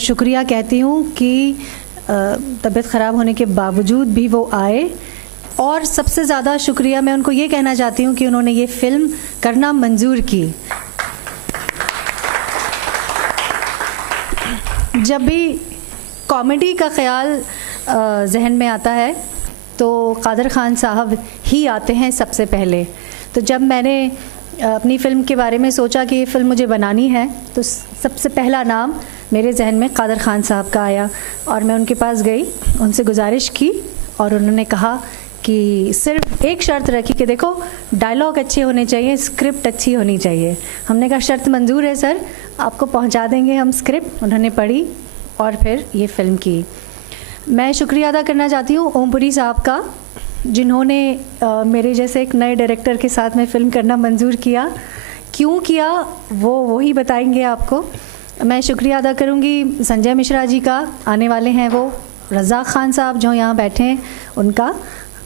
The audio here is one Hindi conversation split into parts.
शुक्रिया कहती हूँ कि तबीयत ख़राब होने के बावजूद भी वो आए, और सबसे ज़्यादा शुक्रिया मैं उनको ये कहना चाहती हूँ कि उन्होंने ये फ़िल्म करना मंजूर की। जब भी कॉमेडी का ख़्याल जहन में आता है तो कादर ख़ान साहब ही आते हैं सबसे पहले। तो जब मैंने अपनी फ़िल्म के बारे में सोचा कि ये फ़िल्म मुझे बनानी है तो सबसे पहला नाम मेरे जहन में कादर ख़ान साहब का आया, और मैं उनके पास गई, उनसे गुजारिश की, और उन्होंने कहा कि सिर्फ एक शर्त रखी कि देखो डायलॉग अच्छे होने चाहिए, स्क्रिप्ट अच्छी होनी चाहिए। हमने कहा शर्त मंजूर है सर, आपको पहुंचा देंगे हम स्क्रिप्ट। उन्होंने पढ़ी और फिर ये फ़िल्म की। मैं शुक्रिया अदा करना चाहती हूँ ओमपुरी साहब का, जिन्होंने मेरे जैसे एक नए डायरेक्टर के साथ में फ़िल्म करना मंजूर किया। क्यों किया वो ही बताएंगे आपको। मैं शुक्रिया अदा करूँगी संजय मिश्रा जी का, आने वाले हैं वो, रज़ाक खान साहब जो यहाँ बैठे हैं उनका,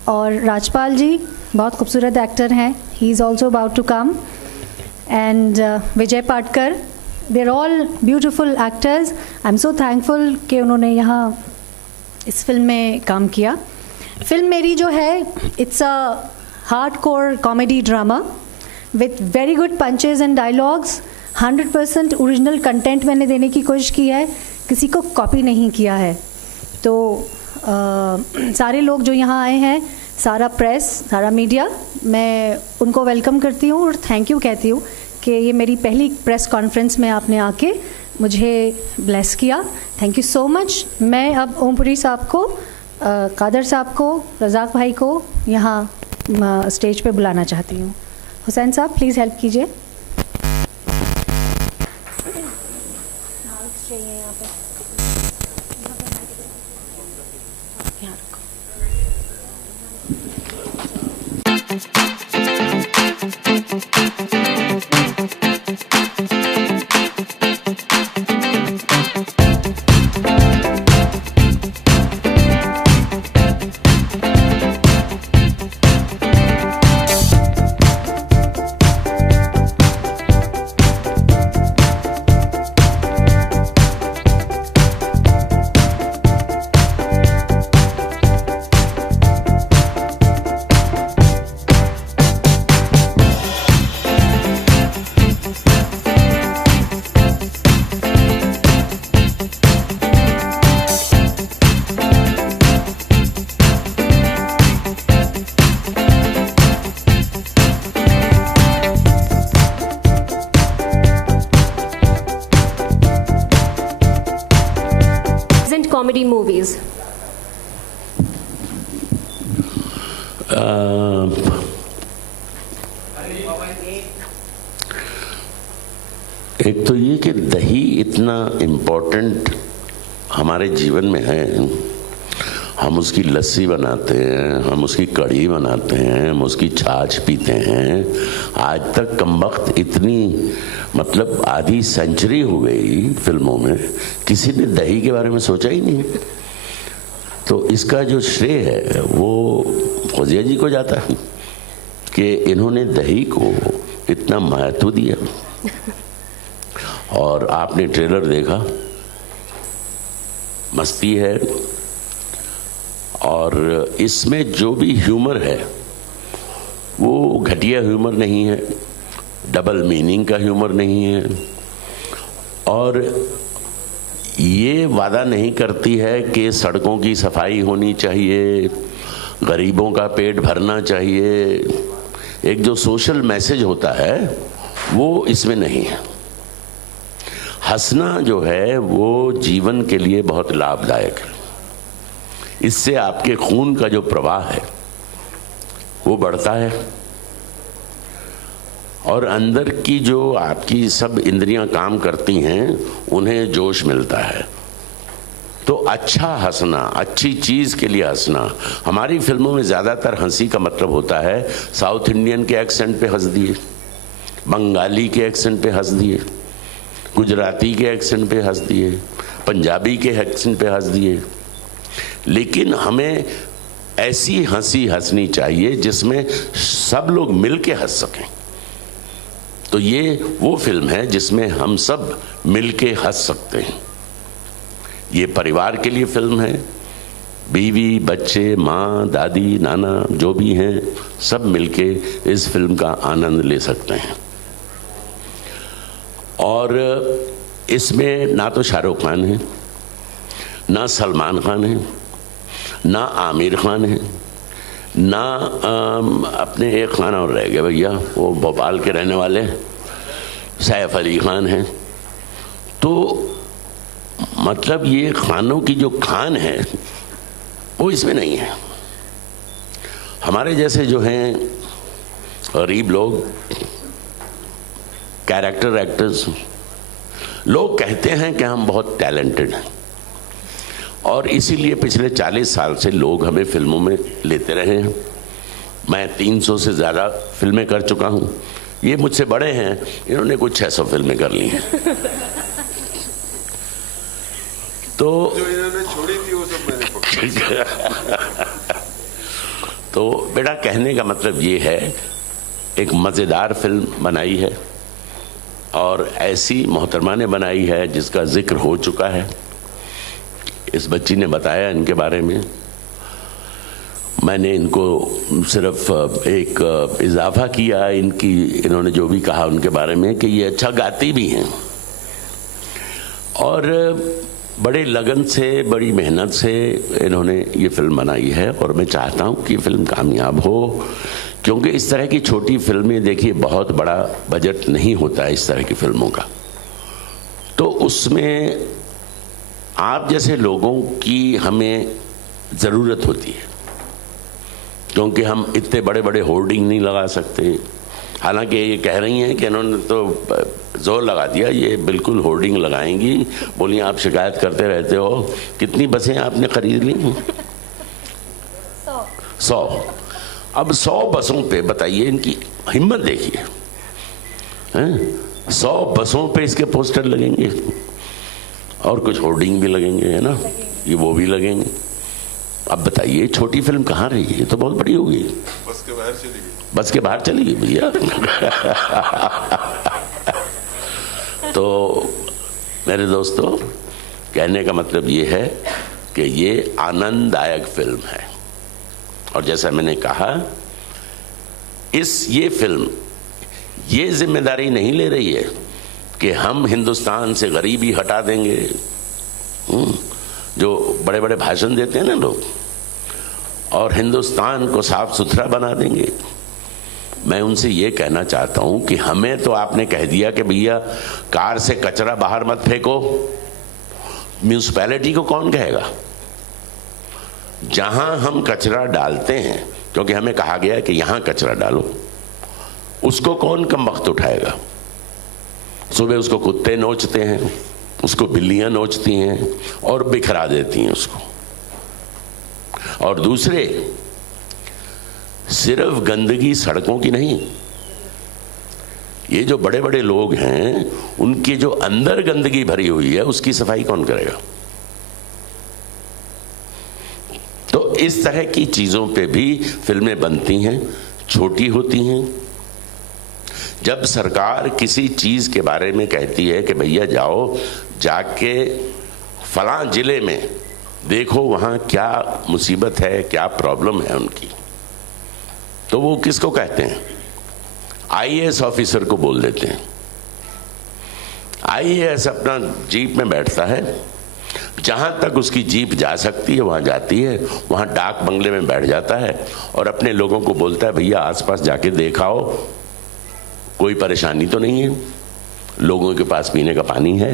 और राजपाल जी बहुत खूबसूरत एक्टर हैं, he is also about to come, and Vijay Patkar, they are all beautiful actors. I am so thankful कि उन्होंने यहाँ इस फिल्म में काम किया। फिल्म मेरी जो है it's a hardcore comedy drama with very good punches and dialogues. 100% original content मैंने देने की कोशिश की है, किसी को कॉपी नहीं किया है। तो सारे लोग जो यहाँ आए हैं, सारा प्रेस, सारा मीडिया, मैं उनको वेलकम करती हूँ और थैंक यू कहती हूँ कि ये मेरी पहली प्रेस कॉन्फ्रेंस में आपने आके मुझे ब्लेस किया। Thank you so much. मैं अब ओमपुरी साहब को, कादर साहब को, रज़ाक भाई को यहाँ स्टेज पे बुलाना चाहती हूँ। हुसैन साहब प्लीज़ हेल्प कीजिए। Comedy movies. एक तो ये कि दही इतना इम्पोर्टेंट हमारे जीवन में है। हम उसकी लस्सी बनाते हैं, हम उसकी कढ़ी बनाते हैं, हम उसकी छाछ पीते हैं। आज तक कमबख्त इतनी मतलब आधी सेंचुरी हो गई फिल्मों में, किसी ने दही के बारे में सोचा ही नहीं है। तो इसका जो श्रेय है वो फौजिया जी को जाता है कि इन्होंने दही को इतना महत्व दिया। और आपने ट्रेलर देखा, मस्ती है और इसमें जो भी ह्यूमर है वो घटिया ह्यूमर नहीं है, डबल मीनिंग का ह्यूमर नहीं है और ये वादा नहीं करती है कि सड़कों की सफाई होनी चाहिए, गरीबों का पेट भरना चाहिए। एक जो सोशल मैसेज होता है वो इसमें नहीं है। हंसना जो है वो जीवन के लिए बहुत लाभदायक है। इससे आपके खून का जो प्रवाह है वो बढ़ता है और अंदर की जो आपकी सब इंद्रियां काम करती हैं उन्हें जोश मिलता है। तो अच्छा हंसना, अच्छी चीज़ के लिए हंसना। हमारी फिल्मों में ज़्यादातर हंसी का मतलब होता है साउथ इंडियन के एक्सेंट पे हंस दिए, बंगाली के एक्सेंट पे हंस दिए, गुजराती के एक्सेंट पे हंस दिए, पंजाबी के एक्सेंट पे हंस दिए। लेकिन हमें ऐसी हंसी हंसनी चाहिए जिसमें सब लोग मिल के हंस सकें। तो ये वो फिल्म है जिसमें हम सब मिल के हंस सकते हैं। ये परिवार के लिए फिल्म है। बीवी, बच्चे, माँ, दादी, नाना जो भी हैं सब मिलके इस फिल्म का आनंद ले सकते हैं। और इसमें ना तो शाहरुख खान है, ना सलमान खान है, ना आमिर खान है, ना अपने एक खान और रह गए भैया, वो भोपाल के रहने वाले सैफ अली खान हैं। तो मतलब ये खानों की जो खान है वो इसमें नहीं है। हमारे जैसे जो हैं गरीब लोग, कैरेक्टर एक्टर्स, लोग कहते हैं कि हम बहुत टैलेंटेड हैं और इसीलिए पिछले 40 साल से लोग हमें फिल्मों में लेते रहे हैं। मैं 300 से ज़्यादा फिल्में कर चुका हूँ। ये मुझसे बड़े हैं, इन्होंने कुछ 600 फिल्में कर ली हैं। तो जो इन्होंने छोड़ी थी वो सब मैंने पकड़ी। तो बेटा कहने का मतलब ये है, एक मज़ेदार फिल्म बनाई है और ऐसी मोहतरमा ने बनाई है जिसका जिक्र हो चुका है। इस बच्ची ने बताया इनके बारे में, मैंने इनको सिर्फ एक इजाफा किया इन्होंने जो भी कहा उनके बारे में कि ये अच्छा गाती भी हैं और बड़े लगन से, बड़ी मेहनत से इन्होंने ये फिल्म बनाई है और मैं चाहता हूँ कि फिल्म कामयाब हो, क्योंकि इस तरह की छोटी फिल्में देखिए बहुत बड़ा बजट नहीं होता है इस तरह की फिल्मों का। तो उसमें आप जैसे लोगों की हमें ज़रूरत होती है, क्योंकि हम इतने बड़े बड़े होर्डिंग नहीं लगा सकते। हालांकि ये कह रही हैं कि इन्होंने तो जोर लगा दिया, ये बिल्कुल होर्डिंग लगाएंगी। बोलिए आप शिकायत करते रहते हो, कितनी बसें आपने खरीद ली? 100। अब 100 बसों पे बताइए, इनकी हिम्मत देखिए, 100 बसों पे इसके पोस्टर लगेंगे और कुछ होर्डिंग भी लगेंगे, है ना, ये वो भी लगेंगे। अब बताइए छोटी फिल्म कहाँ रही है? ये तो बहुत बड़ी होगी। बस के बाहर चली गई, बस के बाहर चली गई भैया। तो मेरे दोस्तों, कहने का मतलब ये है कि ये आनंददायक फिल्म है और जैसा मैंने कहा, ये फिल्म ये जिम्मेदारी नहीं ले रही है कि हम हिंदुस्तान से गरीबी हटा देंगे। जो बड़े बड़े भाषण देते हैं ना लोग, और हिंदुस्तान को साफ सुथरा बना देंगे। मैं उनसे ये कहना चाहता हूं कि हमें तो आपने कह दिया कि भैया कार से कचरा बाहर मत फेंको, म्यूनिसिपैलिटी को कौन कहेगा? जहां हम कचरा डालते हैं, क्योंकि हमें कहा गया है कि यहां कचरा डालो, उसको कौन कम वक्त उठाएगा? सुबह उसको कुत्ते नोचते हैं, उसको बिल्लियां नोचती हैं और बिखरा देती हैं उसको। और दूसरे, सिर्फ गंदगी सड़कों की नहीं, ये जो बड़े बड़े लोग हैं उनके जो अंदर गंदगी भरी हुई है उसकी सफाई कौन करेगा? तो इस तरह की चीजों पे भी फिल्में बनती हैं, छोटी होती हैं, जब सरकार किसी चीज के बारे में कहती है कि भैया जाओ जाके फलां जिले में देखो वहां क्या मुसीबत है, क्या प्रॉब्लम है उनकी, तो वो किसको कहते हैं? आईएएस ऑफिसर को बोल देते हैं। आईएएस अपना जीप में बैठता है, जहां तक उसकी जीप जा सकती है वहां जाती है, वहां डाक बंगले में बैठ जाता है और अपने लोगों को बोलता है भैया आसपास जाके देखाओ कोई परेशानी तो नहीं है, लोगों के पास पीने का पानी है,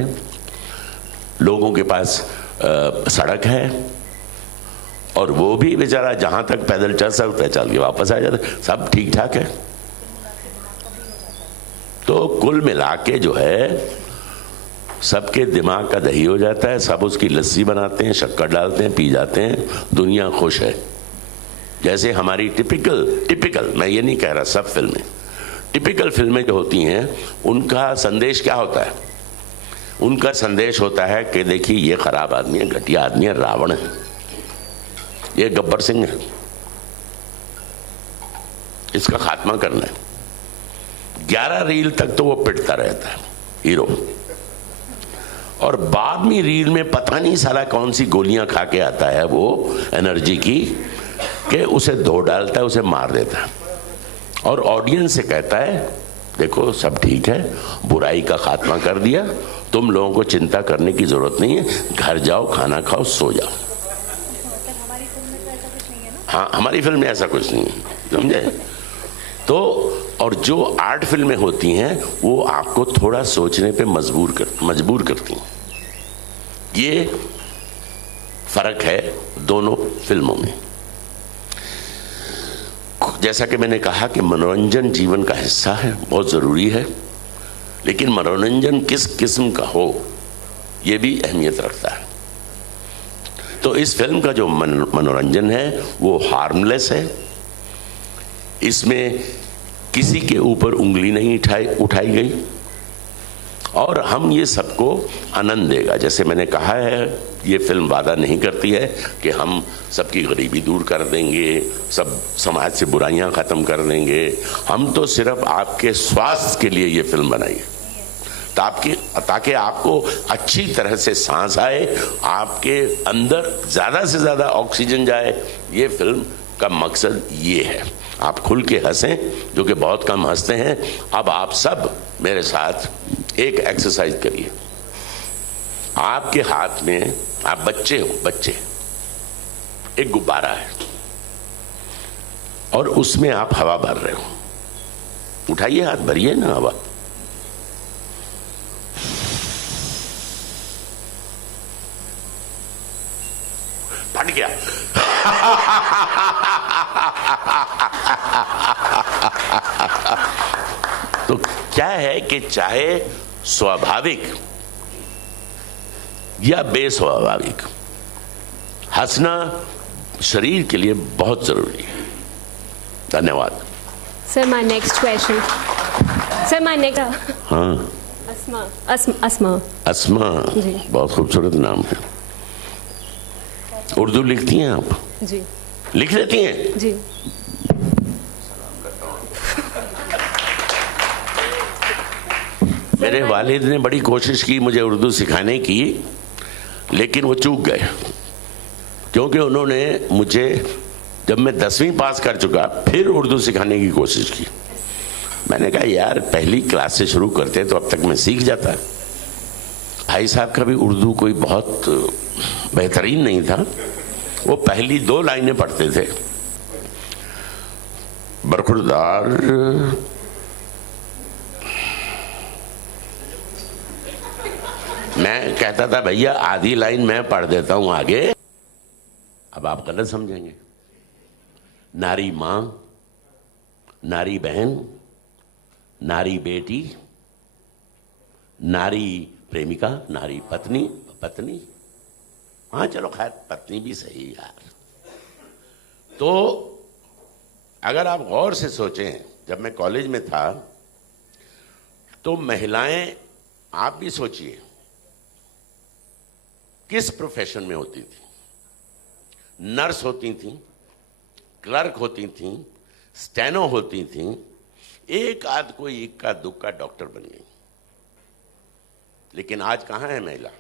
लोगों के पास सड़क है, और वो भी बेचारा जहां तक पैदल चल सकता है चल के वापस आ जाता है, सब ठीक ठाक है। तो कुल मिला के जो है सबके दिमाग का दही हो जाता है, सब उसकी लस्सी बनाते हैं, शक्कर डालते हैं, पी जाते हैं, दुनिया खुश है। जैसे हमारी टिपिकल मैं ये नहीं कह रहा सब फिल्में, टिपिकल फिल्में जो होती हैं उनका संदेश क्या होता है? उनका संदेश होता है कि देखिए ये खराब आदमी है, घटिया आदमी है, रावण है, ये गब्बर सिंह है, इसका खात्मा करना है। 11 रील तक तो वो पिटता रहता है हीरो, और बाद में रील में पता नहीं साला कौन सी गोलियां खा के आता है वो एनर्जी की, कि उसे धो डालता है, उसे मार देता है, और ऑडियंस से कहता है देखो सब ठीक है, बुराई का खात्मा कर दिया, तुम लोगों को चिंता करने की जरूरत नहीं है, घर जाओ, खाना खाओ, सो जाओ। हाँ, हमारी फिल्म में ऐसा कुछ नहीं है, समझे? तो और जो आर्ट फिल्में होती हैं वो आपको थोड़ा सोचने पे मजबूर करती हैं। ये फर्क है दोनों फिल्मों में। जैसा कि मैंने कहा कि मनोरंजन जीवन का हिस्सा है, बहुत जरूरी है, लेकिन मनोरंजन किस किस्म का हो ये भी अहमियत रखता है। तो इस फिल्म का जो मनोरंजन है वो हार्मलेस है, इसमें किसी के ऊपर उंगली नहीं उठाई गई, और हम ये सबको आनंद देगा। जैसे मैंने कहा है, ये फिल्म वादा नहीं करती है कि हम सबकी गरीबी दूर कर देंगे, सब समाज से बुराइयां खत्म कर देंगे। हम तो सिर्फ आपके स्वास्थ्य के लिए ये फिल्म बनाई है, ताकि आपको अच्छी तरह से सांस आए, आपके अंदर ज्यादा से ज्यादा ऑक्सीजन जाए। ये फिल्म का मकसद ये है, आप खुल के हंसें, जो कि बहुत कम हंसते हैं। अब आप सब मेरे साथ एक एक्सरसाइज करिए। आपके हाथ में, आप बच्चे हो, बच्चे, एक गुब्बारा है और उसमें आप हवा भर रहे हो। उठाइए हाथ, भरिए ना हवा। फट गया। तो क्या है कि चाहे स्वाभाविक या बेस्वाभाविक, हंसना शरीर के लिए बहुत जरूरी है। धन्यवाद। Sir, my next question. Sir, my next, हाँ, अस्मा जी, बहुत खूबसूरत नाम है। उर्दू लिखती हैं आप? जी। लिख लेती हैं? जी। मेरे वालिद ने बड़ी कोशिश की मुझे उर्दू सिखाने की, लेकिन वो चूक गए, क्योंकि उन्होंने मुझे, जब मैं 10वीं पास कर चुका, फिर उर्दू सिखाने की कोशिश की। मैंने कहा यार पहली क्लास से शुरू करते तो अब तक मैं सीख जाता। भाई साहब का भी उर्दू कोई बहुत बेहतरीन नहीं था, वो पहली 2 लाइनें पढ़ते थे, बरखुरदार मैं कहता था भैया आधी लाइन मैं पढ़ देता हूं आगे। अब आप गलत समझेंगे। नारी मां, नारी बहन, नारी बेटी, नारी प्रेमिका, नारी पत्नी। हाँ चलो खैर, पत्नी भी सही यार। तो अगर आप गौर से सोचें, जब मैं कॉलेज में था तो महिलाएं, आप भी सोचिए किस प्रोफेशन में होती थी। नर्स होती थी, क्लर्क होती थी, स्टेनो होती थी, एक आध कोई इक्का दुक्का डॉक्टर बन गई, लेकिन आज कहां है महिला?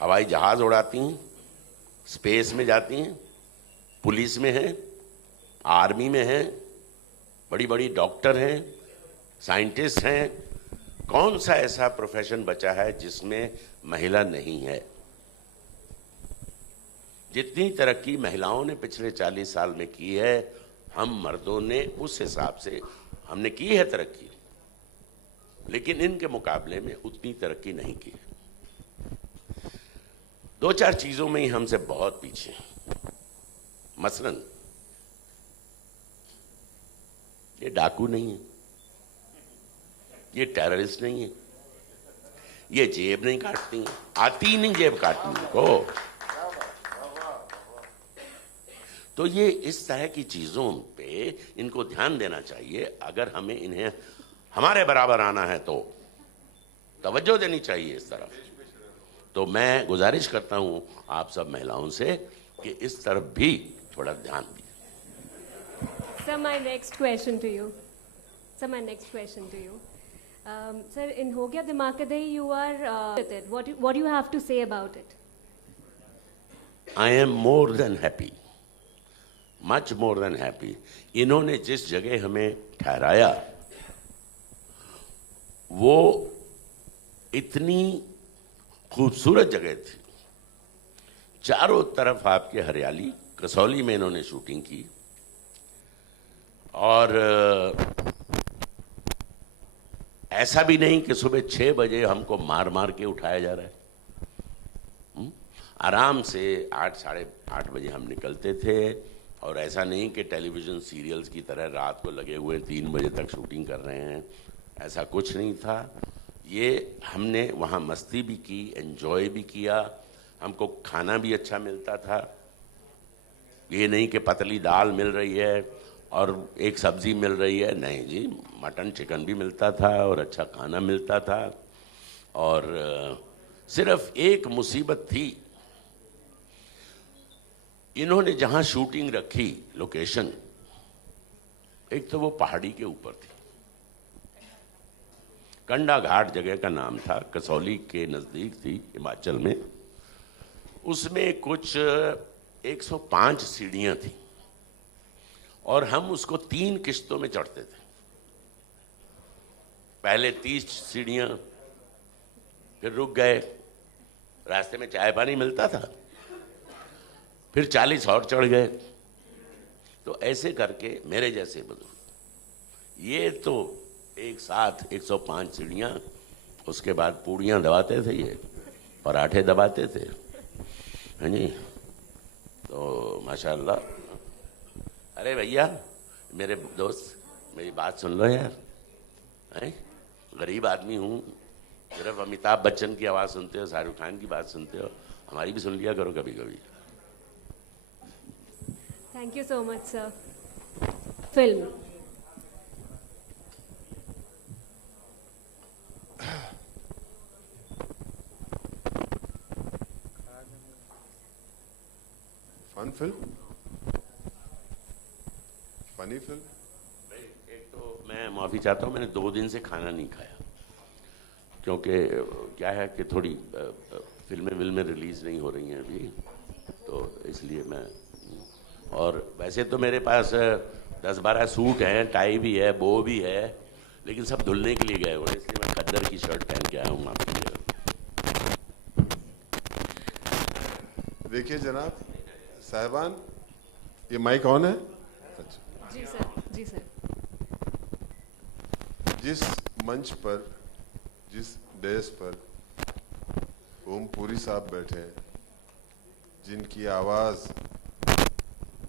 हवाई जहाज उड़ाती हैं, स्पेस में जाती हैं, पुलिस में हैं, आर्मी में हैं, बड़ी बड़ी डॉक्टर हैं, साइंटिस्ट हैं। कौन सा ऐसा प्रोफेशन बचा है जिसमें महिला नहीं है? जितनी तरक्की महिलाओं ने पिछले 40 साल में की है, हम मर्दों ने उस हिसाब से हमने की है तरक्की, लेकिन इनके मुकाबले में उतनी तरक्की नहीं की है। 2-4 चीजों में ही हमसे बहुत पीछे हैं। मसलन ये डाकू नहीं है, ये टेररिस्ट नहीं है, ये जेब नहीं काटती, आती ही नहीं जेब काटने को। तो ये इस तरह की चीजों पे इनको ध्यान देना चाहिए। अगर हमें इन्हें हमारे बराबर आना है तो तवज्जो देनी चाहिए इस तरफ। तो मैं गुजारिश करता हूं आप सब महिलाओं से कि इस तरफ भी थोड़ा ध्यान दें। Sir, my next question to you. Sir, in Ho Gaya Dimaqade, you are with it. What do you have to say about it? I am more than happy, much more than happy. इन्होंने जिस जगह हमें ठहराया वो इतनी खूबसूरत जगह थी, चारों तरफ आपके हरियाली। कसौली में इन्होंने शूटिंग की और ऐसा भी नहीं कि सुबह 6 बजे हमको मार मार के उठाया जा रहा है। आराम से 8 साढ़े 8 बजे हम निकलते थे और ऐसा नहीं कि टेलीविजन सीरियल्स की तरह रात को लगे हुए 3 बजे तक शूटिंग कर रहे हैं, ऐसा कुछ नहीं था। ये हमने वहाँ मस्ती भी की, एंजॉय भी किया, हमको खाना भी अच्छा मिलता था। ये नहीं कि पतली दाल मिल रही है और एक सब्जी मिल रही है, नहीं जी, मटन चिकन भी मिलता था और अच्छा खाना मिलता था। और सिर्फ एक मुसीबत थी, इन्होंने जहां शूटिंग रखी लोकेशन, एक तो वो पहाड़ी के ऊपर थी, कंडा घाट जगह का नाम था, कसौली के नजदीक थी हिमाचल में। उसमें कुछ 105 सीढ़ियां थी और हम उसको 3 किश्तों में चढ़ते थे। पहले 30 सीढ़ियां, फिर रुक गए, रास्ते में चाय पानी मिलता था, फिर 40 और चढ़ गए। तो ऐसे करके मेरे जैसे बुजुर्ग ये तो एक साथ 105 सीढ़ियां, उसके बाद पूड़ियां दबाते थे, ये पराठे दबाते थे, है जी। तो माशाल्लाह। अरे भैया मेरे दोस्त, मेरी बात सुन लो यार, हैं? गरीब आदमी हूँ, सिर्फ अमिताभ बच्चन की आवाज़ सुनते हो, शाहरुख खान की बात सुनते हो, हमारी भी सुन लिया करो कभी कभी। Thank you so much, sir. Film. Fun film, funny film. एक तो मैं माफ़ी चाहता हूँ, मैंने 2 दिन से खाना नहीं खाया, क्योंकि क्या है कि थोड़ी फिल्में रिलीज़ नहीं हो रही हैं अभी, तो इसलिए मैं। और वैसे तो मेरे पास 10-12 सूट हैं, टाई भी है, बो भी है, लेकिन सब धुलने के लिए गए हुए, इसलिए मैं खद्दर की शर्ट पहन के आया हूँ आपके लिए। देखिए जनाब साहिबान, ये माइक ऑन है? अच्छा। जी सर, जी सर। जिस मंच पर, जिस डेस्क पर ओम पुरी साहब बैठे हैं, जिनकी आवाज़,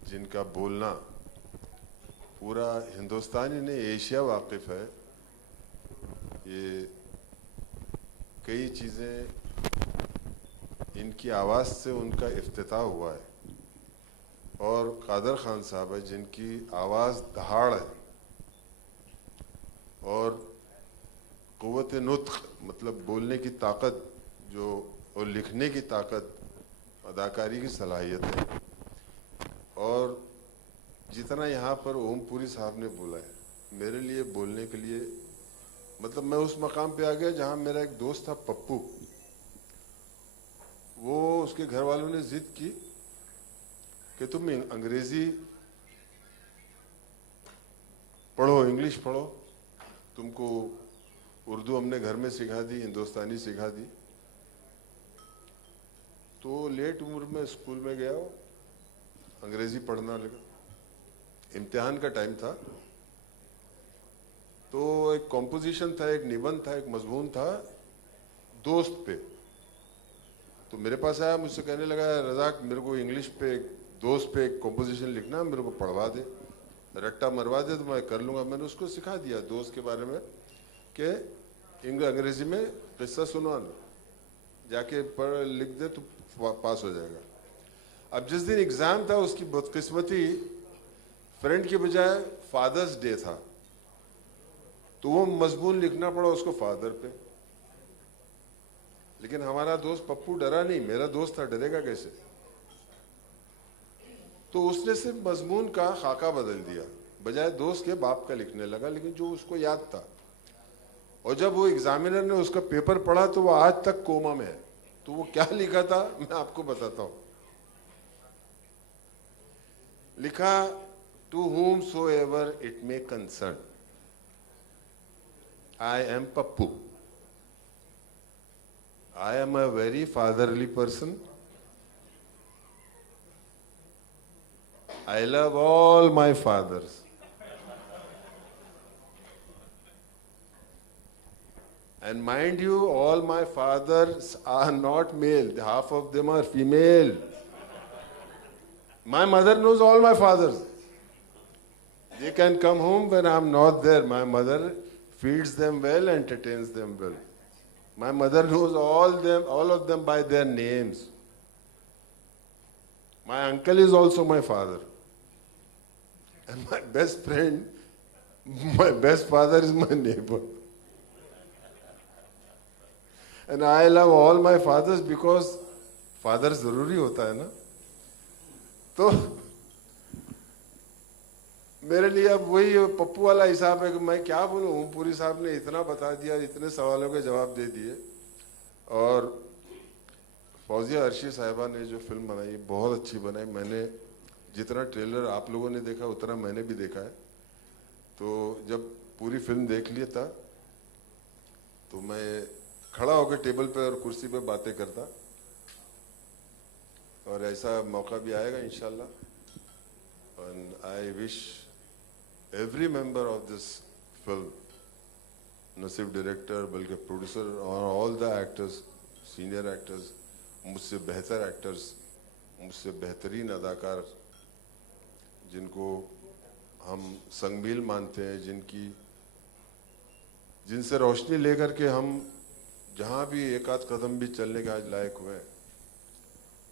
जिनका बोलना पूरा हिंदुस्तान ही नहीं एशिया वाकिफ है, ये कई चीज़ें इनकी आवाज़ से उनका इफ्तिताह हुआ है। और कादर खान साहब है जिनकी आवाज़ दहाड़ है और क़ुव्वत नुत्क़, मतलब बोलने की ताकत जो, और लिखने की ताकत, अदाकारी की सलाहियत है। और जितना यहाँ पर ओम पुरी साहब ने बोला है, मेरे लिए बोलने के लिए, मतलब मैं उस मकाम पे आ गया जहां मेरा एक दोस्त था पप्पू, वो उसके घर वालों ने जिद की कि तुम अंग्रेजी पढ़ो, इंग्लिश पढ़ो, तुमको उर्दू हमने घर में सिखा दी, हिंदुस्तानी सिखा दी। तो लेट उम्र में स्कूल में गया, अंग्रेजी पढ़ना लगा, इम्तिहान का टाइम था। तो एक कॉम्पोजिशन था, एक निबंध था, एक मजमून था दोस्त पे। तो मेरे पास आया, मुझसे कहने लगा, रज़ाक मेरे को इंग्लिश पे दोस्त पे एक कॉम्पोजिशन लिखना, मेरे को पढ़वा दे, रट्टा मरवा दे तो मैं कर लूँगा। मैंने उसको सिखा दिया दोस्त के बारे में कि अंग्रेजी में किस्सा सुना, जाके पढ़ लिख दे तो पास हो जाएगा। अब जिस दिन एग्ज़ाम था उसकी बदकिस्मती फ्रेंड के बजाय फादर्स डे था, तो वो मजमून लिखना पड़ा उसको फादर पे। लेकिन हमारा दोस्त पप्पू डरा नहीं, मेरा दोस्त था, डरेगा कैसे? तो उसने सिर्फ मजमून का खाका बदल दिया, बजाय दोस्त के बाप का लिखने लगा, लेकिन जो उसको याद था। और जब वो एग्जामिनर ने उसका पेपर पढ़ा तो वो आज तक कोमा में है। तो वो क्या लिखा था मैं आपको बताता हूं। लिखा, to whom so ever it may concern, I am Pappu. I am a very fatherly person. I love all my fathers. And mind you, all my fathers are not male. Half of them are female. My mother knows all my fathers. They can come home when I'm not there. My mother feeds them well, entertains them well. My mother knows all of them by their names. My uncle is also my father. And my best friend, my best father is my neighbor. And I love all my fathers because father जरूरी होता है ना। तो मेरे लिए अब वही पप्पू वाला हिसाब है कि मैं क्या बोलूँ, पूरी साहब ने इतना बता दिया, इतने सवालों के जवाब दे दिए। और फौजिया अर्शी साहिबा ने जो फिल्म बनाई बहुत अच्छी बनाई। मैंने जितना ट्रेलर आप लोगों ने देखा उतना मैंने भी देखा है। तो जब पूरी फिल्म देख लिया था तो मैं खड़ा होकर टेबल पे और कुर्सी पे बातें करता, और ऐसा मौका भी आएगा इंशाल्लाह। And I wish every member of this film, न सिर्फ डायरेक्टर बल्कि प्रोड्यूसर और all the actors, senior actors, मुझसे बेहतर एक्टर्स, मुझसे बेहतरीन अदाकार जिनको हम संगमील मानते हैं, जिनसे रोशनी लेकर के हम जहाँ भी एक आध कदम भी चलने के आज लायक हुए,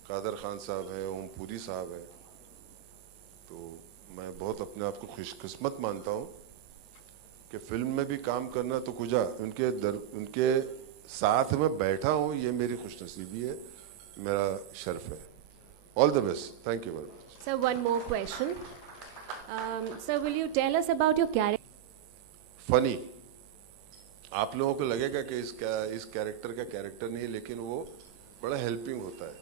कादर खान साहब हैं, ओम पुरी साहब हैं। तो मैं बहुत अपने आप को खुशकिस्मत मानता हूँ कि फिल्म में भी काम करना तो खुजा उनके साथ में बैठा हूँ, ये मेरी खुशनसीबी है, मेरा शर्फ है। All the best, thank you very much. Sir, one more question. Sir, will you tell us about your character? Funny, आप लोगों को लगेगा कि इस कैरेक्टर का कैरेक्टर नहीं है, लेकिन वो बड़ा हेल्पिंग होता है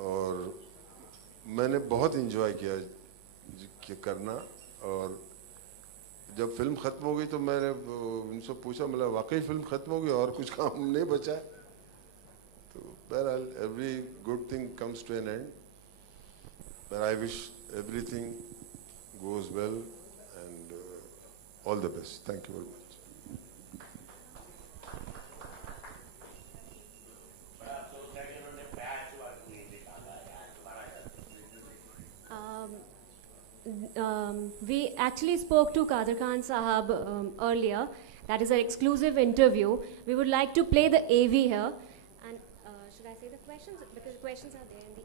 और मैंने बहुत इंजॉय किया करना। और जब फिल्म ख़त्म हो गई तो मैंने उनसे पूछा, मतलब वाकई फिल्म ख़त्म हो गई और कुछ काम नहीं बचा है? तो बहरहाल every good thing comes to an end, but I wish everything goes well and all the best. Thank you very much. We actually spoke to Kader Khan Sahab earlier. That is our exclusive interview. We would like to play the AV here. And should I say the questions? Because the questions are there in the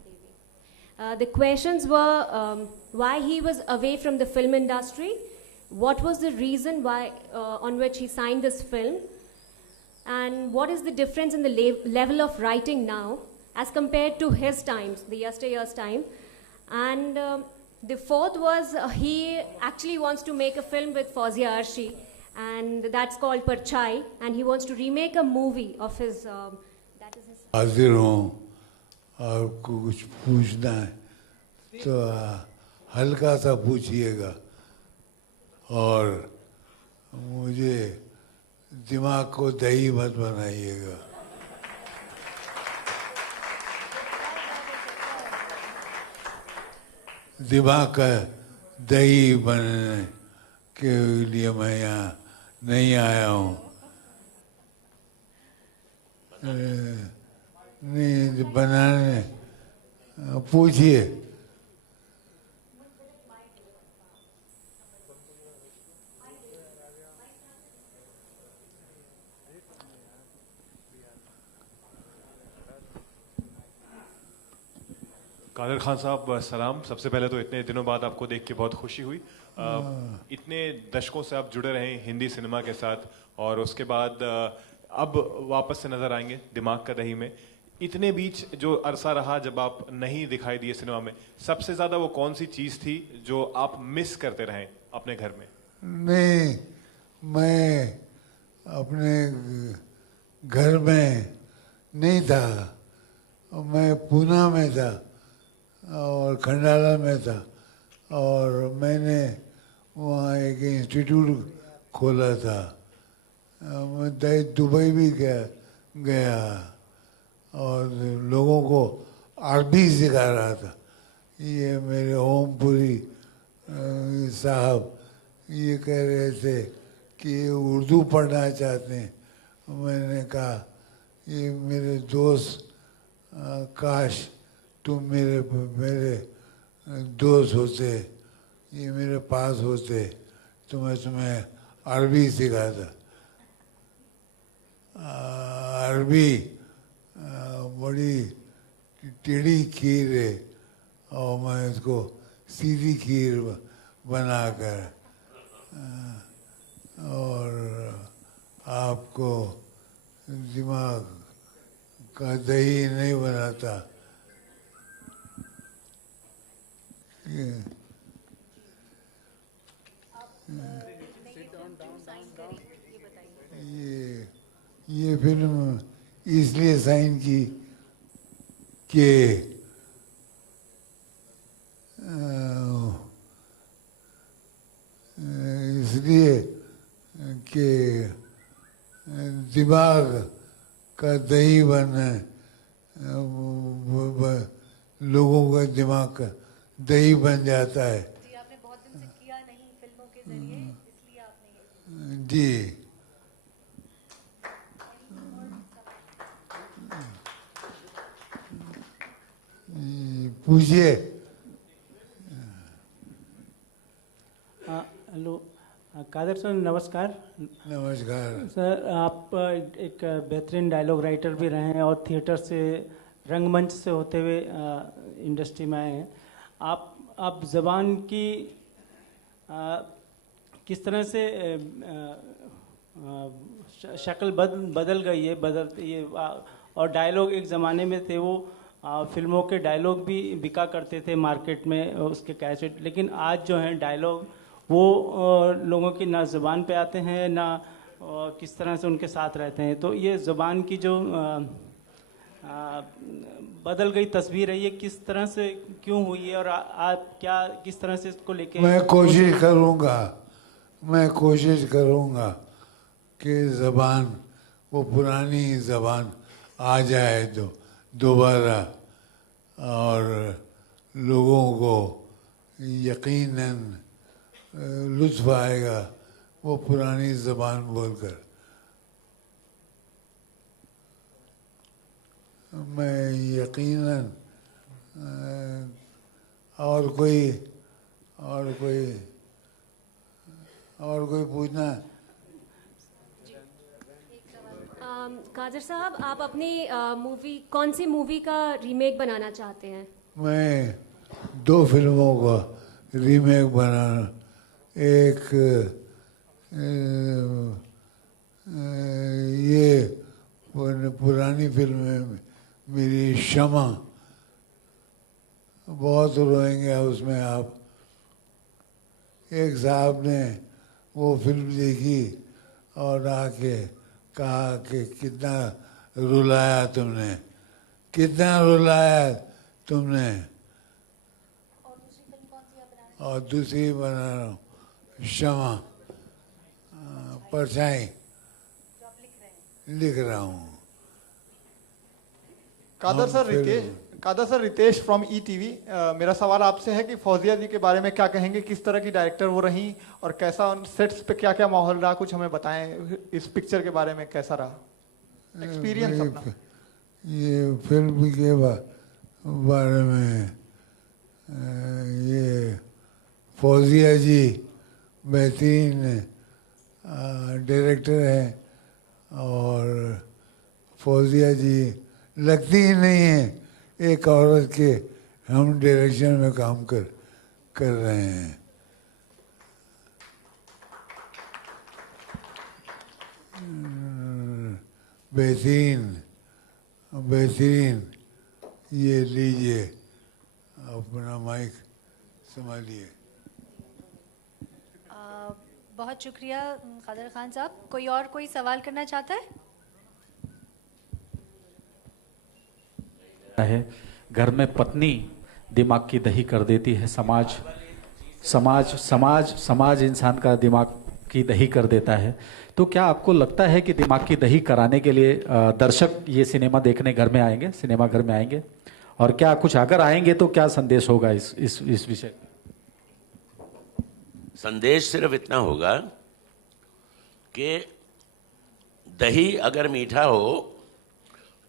AV. The questions were why he was away from the film industry, what was the reason why on which he signed this film, and what is the difference in the level of writing now as compared to his times, the yesteryear's time, and The fourth was he actually wants to make a film with Fawzia Arshi, and that's called Parchai, and he wants to remake a movie of his. That is his. हाजिर हूँ, आपको कुछ पूछना है तो हल्का सा पूछिएगा और मुझे दिमाग को दही मत बनाइएगा। दिमाग का दही बनने के लिए मैं यहाँ नहीं आया हूँ। नहीं बनाने, पूछिए। कादर खान साहब सलाम। सबसे पहले तो इतने दिनों बाद आपको देख के बहुत खुशी हुई। इतने दशकों से आप जुड़े रहे हिंदी सिनेमा के साथ और उसके बाद अब वापस से नजर आएंगे दिमाग का दही में। इतने बीच जो अरसा रहा जब आप नहीं दिखाई दिए सिनेमा में, सबसे ज्यादा वो कौन सी चीज थी जो आप मिस करते रहे अपने घर में? नहीं, मैं अपने घर में नहीं था, मैं पूना में था और खंडाला में था और मैंने वहाँ एक इंस्टीट्यूट खोला था। मैं दुबई भी गया और लोगों को अरबी सिखा रहा था। ये मेरे ओमपुरी साहब ये कह रहे थे कि उर्दू पढ़ना चाहते हैं। मैंने कहा ये मेरे दोस्त, काश तुम मेरे दोस्त होते, ये मेरे पास होते तो मैं तुम्हें अरबी सिखाता। अरबी बड़ी टेढ़ी खीर है और मैं इसको सीधी खीर बनाकर और आपको दिमाग का दही नहीं बनाता। ये फिल्म इसलिए साइन की कि इसलिए कि दिमाग का दही बनना, लोगों का दिमाग का दही बन जाता है। जी, आपने बहुत दिन से किया नहीं फिल्मों के जरिए, इसलिए आपने। जी, पूछिए। हेलो कादर सर, नमस्कार। नमस्कार सर, आप एक बेहतरीन डायलॉग राइटर भी रहे हैं और थिएटर से, रंगमंच से होते हुए इंडस्ट्री में आए हैं। आप ज़बान की किस तरह से शक्ल बदल गई है, ये और डायलॉग एक ज़माने में थे, वो फिल्मों के डायलॉग भी बिका करते थे मार्केट में, उसके कैसेट, लेकिन आज जो है डायलॉग वो लोगों की ना ज़बान पे आते हैं ना किस तरह से उनके साथ रहते हैं। तो ये ज़बान की जो बदल गई तस्वीर है, ये किस तरह से क्यों हुई है और आप क्या किस तरह से इसको लेके? मैं कोशिश करूँगा कि ज़बान, वो पुरानी ज़बान आ जाए तो दोबारा और लोगों को यकीनन लुत्फ़ आएगा वो पुरानी ज़बान बोलकर। मैं यकीनन और कोई पूछना? कादर साहब, आप अपनी मूवी, कौन सी मूवी का रीमेक बनाना चाहते हैं? मैं 2 फिल्मों का रीमेक बनाना, एक ये पुरानी फिल्म है मेरी शमा, बहुत रोएंगे उसमें आप एक साहब ने वो फिल्म देखी और आके कहा कि कितना रुलाया तुमने, कितना रुलाया तुमने। और दूसरी बना रहा हूँ क्षमा, परछाई लिख रहा हूँ। Kadar sir, Ritesh from ETV। मेरा सवाल आपसे है कि फौजिया जी के बारे में क्या कहेंगे, किस तरह की डायरेक्टर वो रही और कैसा उन सेट्स पे क्या क्या माहौल रहा, कुछ हमें बताएं। इस पिक्चर के बारे में कैसा रहा एक्सपीरियंस अपना? ये फिल्म के बारे में ये फौजिया जी बेहतरीन डायरेक्टर हैं और फौजिया जी लगती ही नहीं है एक औरत के हम डायरेक्शन में काम कर रहे हैं। बेहतरीन। ये लीजिए अपना माइक संभालिए। बहुत शुक्रिया कादर खान साहब। कोई सवाल करना चाहता है? घर में पत्नी दिमाग की दही कर देती है, समाज इंसान का दिमाग की दही कर देता है। तो क्या आपको लगता है कि दिमाग की दही कराने के लिए दर्शक ये सिनेमा देखने घर में आएंगे, सिनेमा घर में आएंगे? और क्या कुछ अगर आएंगे तो क्या संदेश होगा इस विषय? संदेश सिर्फ इतना होगा कि दही अगर मीठा हो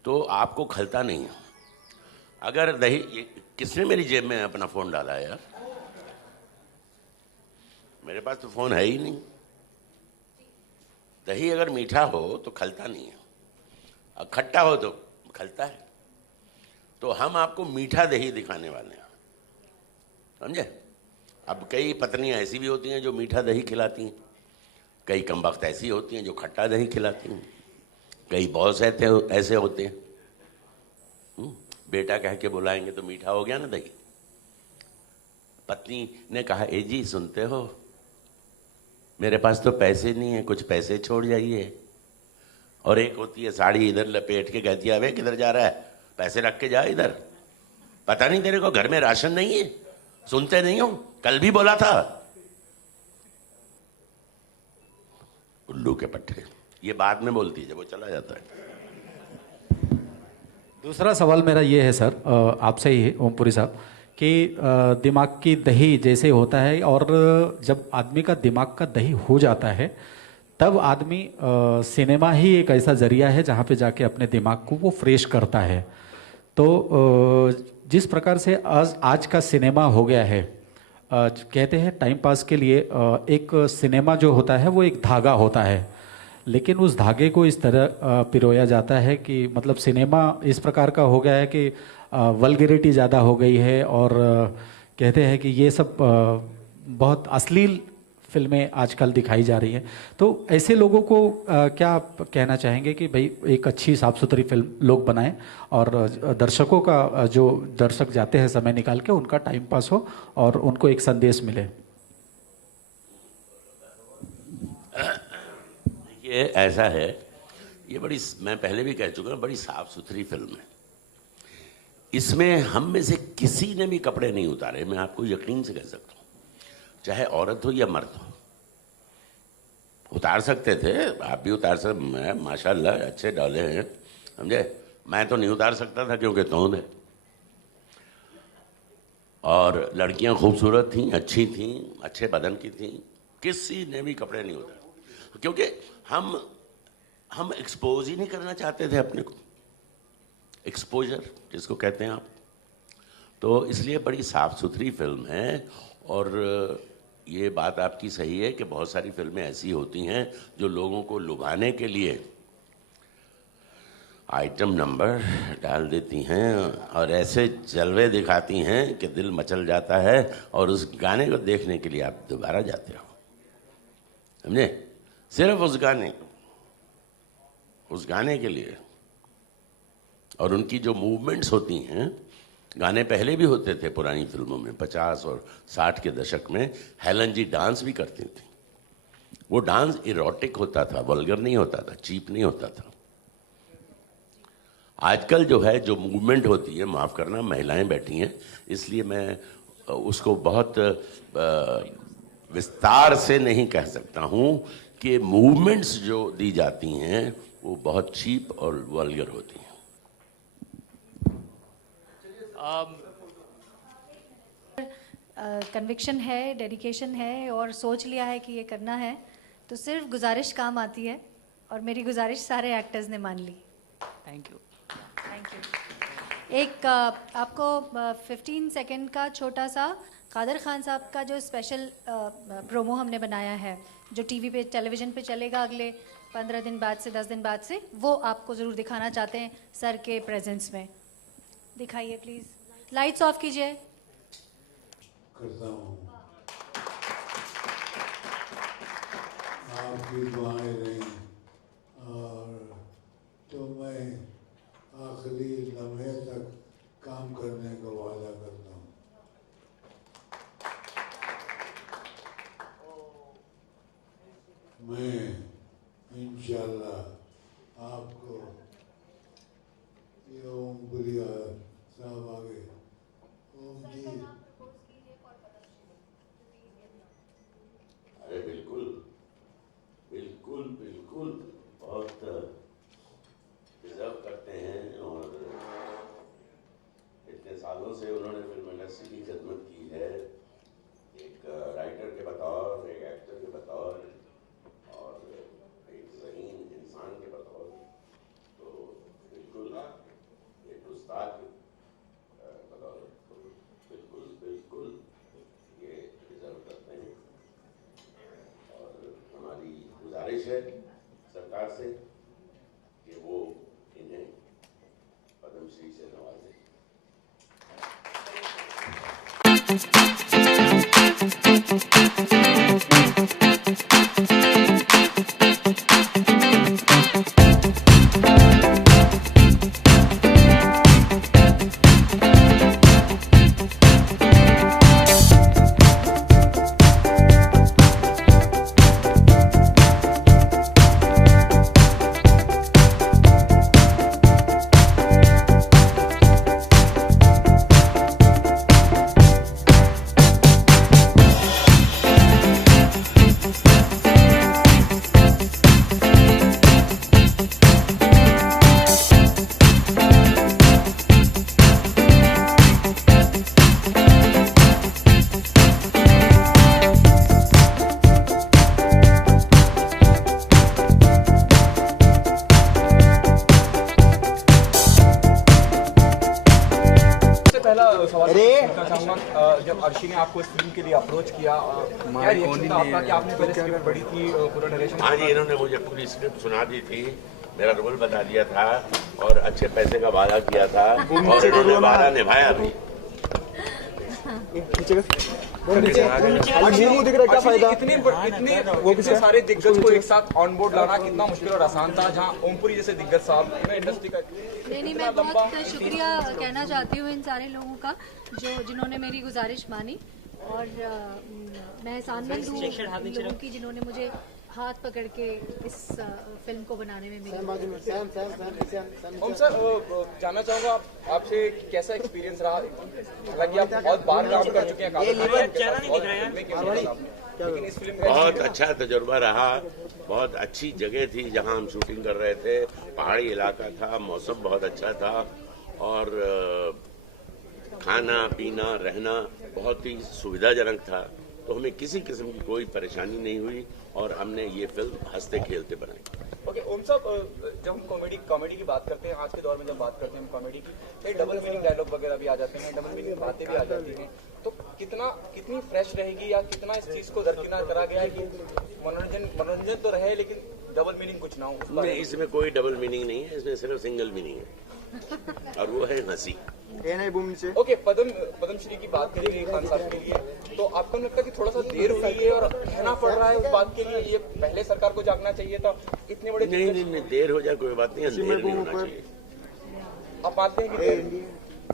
तो आपको खलता नहीं है। अगर दही, किसने मेरी जेब में अपना फोन डाला है यार? मेरे पास तो फोन है ही नहीं। दही अगर मीठा हो तो खलता नहीं है, और खट्टा हो तो खलता है। तो हम आपको मीठा दही दिखाने वाले हैं, समझे? अब कई पत्नियां ऐसी भी होती हैं जो मीठा दही खिलाती हैं, कई कमबख्त ऐसी होती हैं जो खट्टा दही खिलाती हैं, कई बॉस ऐसे होते हैं बेटा कह के बुलाएंगे तो मीठा हो गया ना दही। पत्नी ने कहा, ए जी सुनते हो, मेरे पास तो पैसे नहीं है, कुछ पैसे छोड़ जाइए। और एक होती है साड़ी इधर लपेट के कहती है, अबे किधर जा रहा है, पैसे रख के जा इधर, पता नहीं तेरे को घर में राशन नहीं है, सुनते नहीं हो, कल भी बोला था। उल्लू के पट्टे। ये बाद में बोलती है जब वो चला जाता है। दूसरा सवाल मेरा ये है सर, आपसे ही है ओमपुरी साहब, कि दिमाग की दही जैसे होता है, और जब आदमी का दिमाग का दही हो जाता है तब आदमी सिनेमा ही एक ऐसा जरिया है जहाँ पे जाके अपने दिमाग को वो फ्रेश करता है। तो जिस प्रकार से आज का सिनेमा हो गया है, कहते हैं टाइम पास के लिए एक सिनेमा जो होता है वो एक धागा होता है, लेकिन उस धागे को इस तरह पिरोया जाता है कि मतलब सिनेमा इस प्रकार का हो गया है कि वल्गैरिटी ज़्यादा हो गई है, और कहते हैं कि ये सब बहुत अश्लील फिल्में आजकल दिखाई जा रही हैं। तो ऐसे लोगों को क्या आप कहना चाहेंगे कि भाई एक अच्छी साफ़ सुथरी फिल्म लोग बनाएं और दर्शकों का, जो दर्शक जाते हैं समय निकाल के, उनका टाइम पास हो और उनको एक संदेश मिले? ये ऐसा है, ये बड़ी, मैं पहले भी कह चुका हूँ, बड़ी साफ सुथरी फिल्म है। इसमें हम में से किसी ने भी कपड़े नहीं उतारे, मैं आपको यकीन से कह सकता हूँ, चाहे औरत हो या मर्द हो। उतार सकते थे, आप भी उतार सकते, मैं माशाल्लाह अच्छे डाले हैं, समझे? मैं तो नहीं उतार सकता था क्योंकि तोंद है। और लड़कियां खूबसूरत थीं, अच्छी थीं, अच्छे बदन की थीं, किसी ने भी कपड़े नहीं उतारे, क्योंकि हम एक्सपोज ही नहीं करना चाहते थे अपने को, एक्सपोजर जिसको कहते हैं आप। तो इसलिए बड़ी साफ सुथरी फिल्म है। और ये बात आपकी सही है कि बहुत सारी फिल्में ऐसी होती हैं जो लोगों को लुभाने के लिए आइटम नंबर डाल देती हैं और ऐसे जलवे दिखाती हैं कि दिल मचल जाता है, और उस गाने को देखने के लिए आप दोबारा जाते हो, समझे? सिर्फ उस गाने के लिए। और उनकी जो मूवमेंट्स होती हैं गाने पहले भी होते थे पुरानी फिल्मों में, 50 और 60 के दशक में हेलन जी डांस भी करती थी। वो डांस इरोटिक होता था, वल्गर नहीं होता था, चीप नहीं होता था। आजकल जो है, जो मूवमेंट होती है, माफ़ करना महिलाएं बैठी हैं इसलिए मैं उसको बहुत विस्तार से नहीं कह सकता हूं कि मूवमेंट्स जो दी जाती हैं वो बहुत चीप और वल्गर होती हैं। कन्विक्शन है, डेडिकेशन है और सोच लिया है कि ये करना है, तो सिर्फ गुजारिश काम आती है और मेरी गुजारिश सारे एक्टर्स ने मान ली। Thank you. एक आपको 15 सेकंड का छोटा सा कादर खान साहब का जो स्पेशल प्रोमो हमने बनाया है, जो टीवी पे, टेलीविज़न पे चलेगा अगले 15 दिन बाद से, 10 दिन बाद से, वो आपको ज़रूर दिखाना चाहते हैं सर के प्रेजेंस में। दिखाइए प्लीज़, लाइट्स ऑफ कीजिए। करता हूँ, आपकी दुआएं रही और तो मैं आखिरी लम्हे तक काम करने का वादा करता हूँ। मैं इंशाल्लाह आपको ये ओमपुरी साहब आगे, ओम जी, अरे बिल्कुल बिल्कुल बिल्कुल, बहुत डिजर्व करते हैं और इतने सालों से उन्होंने फिल्म इंडस्ट्री की खिदमत की है, एक राइटर के बतौर, एक एक्टर के बतौर और एक ज़हीन इंसान के बतौर, तो बिल्कुल एक उस्ताद के बतौर बिल्कुल बिल्कुल ये डिजर्व करते हैं। और हमारी गुजारिश है सरकार से कि वो इन्हें पद्मश्री से नवाजें। जब अर्शी ने आपको इस फिल्म के लिए अप्रोच किया, क्या रिएक्शन था आपका कि आपने पहले स्क्रिप्ट पढ़ी थी, पूरा नरेशन? हाँ जी, इन्होंने मुझे पूरी स्क्रिप्ट सुना दी थी, मेरा रोल बता दिया था और अच्छे पैसे का वादा किया था और इन्होंने वादा निभाया भी। क्या फायदा? इतने सारे दिग्गज को एक साथ ऑन बोर्ड लाना कितना मुश्किल और आसान था, जहां ओमपुरी जैसे दिग्गज साहब इंडस्ट्री का। नहीं, मैं बहुत शुक्रिया कहना चाहती हूँ इन सारे लोगों का जिन्होंने मेरी गुजारिश मानी, और मैं एहसानमंद हूँ इन लोगों की जिन्होंने मुझे हाथ पकड़ के इस फिल्म को बनाने में मेरी। ओम सर, जानना चाहूँगा आपसे कैसा एक्सपीरियंस रहा? हालांकि आप बहुत बार काम कर चुके हैं, लेकिन इस फिल्म बहुत अच्छा तजुर्बा रहा। बहुत अच्छी जगह थी जहां हम शूटिंग कर रहे थे, पहाड़ी इलाका था, मौसम बहुत अच्छा था और खाना पीना रहना बहुत ही सुविधाजनक था, तो हमें किसी किस्म की कोई परेशानी नहीं हुई और हमने ये फिल्म हंसते खेलते बनाई। ओके ओम साहब, जब हम कॉमेडी की बात करते हैं, आज के दौर में जब बात करते हैं हम कॉमेडी की, कई डबल मीनिंग डायलॉग वगैरह भी आ जाते हैं, डबल मीनिंग बातें भी आ जाती हैं, तो कितनी फ्रेश रहेगी या कितना इस चीज को दरकिनार करा गया है कि मनोरंजन तो रहे लेकिन डबल मीनिंग कुछ ना हो? नहीं, इसमें कोई डबल मीनिंग नहीं है, इसमें सिर्फ सिंगल मीनिंग है और वो है हंसी। ओके, पद्मश्री की बात करेंगे खान साहब के लिए, तो आपको लगता है कि थोड़ा सा देर हुई है और कहना पड़ रहा है उस बात के लिए? ये पहले सरकार को जागना चाहिए था, इतने बड़े नहीं, देर हो जाए कोई बात नहीं, देर नहीं होना चाहिए। आप मानते हैं कि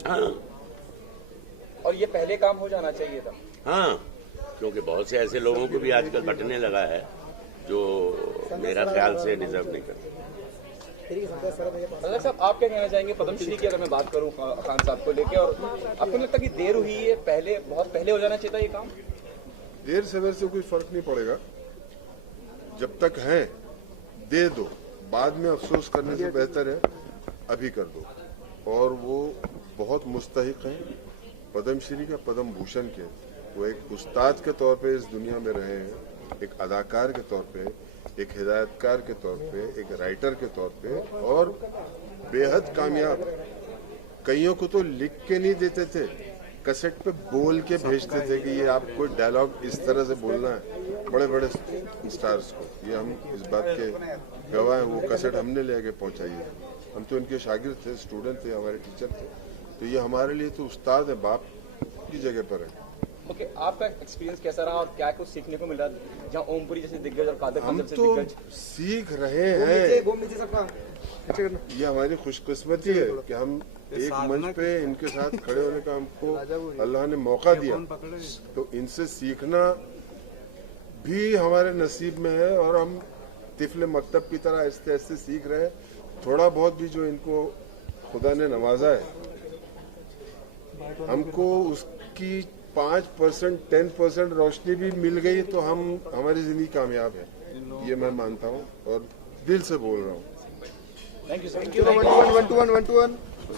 हाँ, और ये पहले काम हो जाना चाहिए था। हाँ, क्योंकि बहुत से ऐसे लोगों को भी आजकल बटने लगा है जो मेरा ख्याल से डिजर्व नहीं करते। रज़ाक साहब, आप क्या कहना चाहेंगे पद्मश्री की अगर मैं बात करूं खान साहब को लेके, और आपको नहीं लगता कि देर हुई है, पहले बहुत पहले हो जाना चाहिए था ये काम? देर सवेर से कोई फर्क नहीं पड़ेगा, जब तक है दे दो, बाद में अफसोस करने से बेहतर है अभी कर दो। और वो बहुत मुस्तहिक हैं पद्मश्री का, पद्म भूषण के। वो एक उस्ताद के तौर पे इस दुनिया में रहे हैं, एक अदाकार के तौर पे, एक हिदायतकार के तौर पे, एक राइटर के तौर पे, और बेहद कामयाब। कईयों को तो लिख के नहीं देते थे, कैसेट पे बोल के भेजते थे कि ये आपको डायलॉग इस तरह से बोलना है, बड़े बड़े स्टार्स को। ये हम इस बात के गवाह हैं, वो कैसेट हमने ले आके पहुंचाई है। हम तो इनके शागिर्द थे, स्टूडेंट थे, हमारे टीचर थे, तो ये हमारे लिए तो उस्ताद है, बाप की जगह पर है। ओके, आपका एक्सपीरियंस कैसा रहा और क्या कुछ सीखने को मिला, जहाँ ओमपुरी जैसे दिग्गज और कादर खान जैसे दिग्गज? सीख रहे हैं, ये हमारी खुशकिस्मती है कि हम एक मंच पे इनके साथ खड़े होने का हमको अल्लाह ने मौका दिया, तो इनसे सीखना भी हमारे नसीब में है। और हम तिफले मकतब की तरह आहिस्ते आहिस्ते सीख रहे हैं। थोड़ा बहुत भी जो इनको खुदा ने नवाजा है, हमको उसकी 5% 10% रोशनी भी मिल गई तो हम हमारी जिंदगी कामयाब है, ये मैं मानता हूँ और दिल से बोल रहा हूँ। Thank you sir. 1 to 1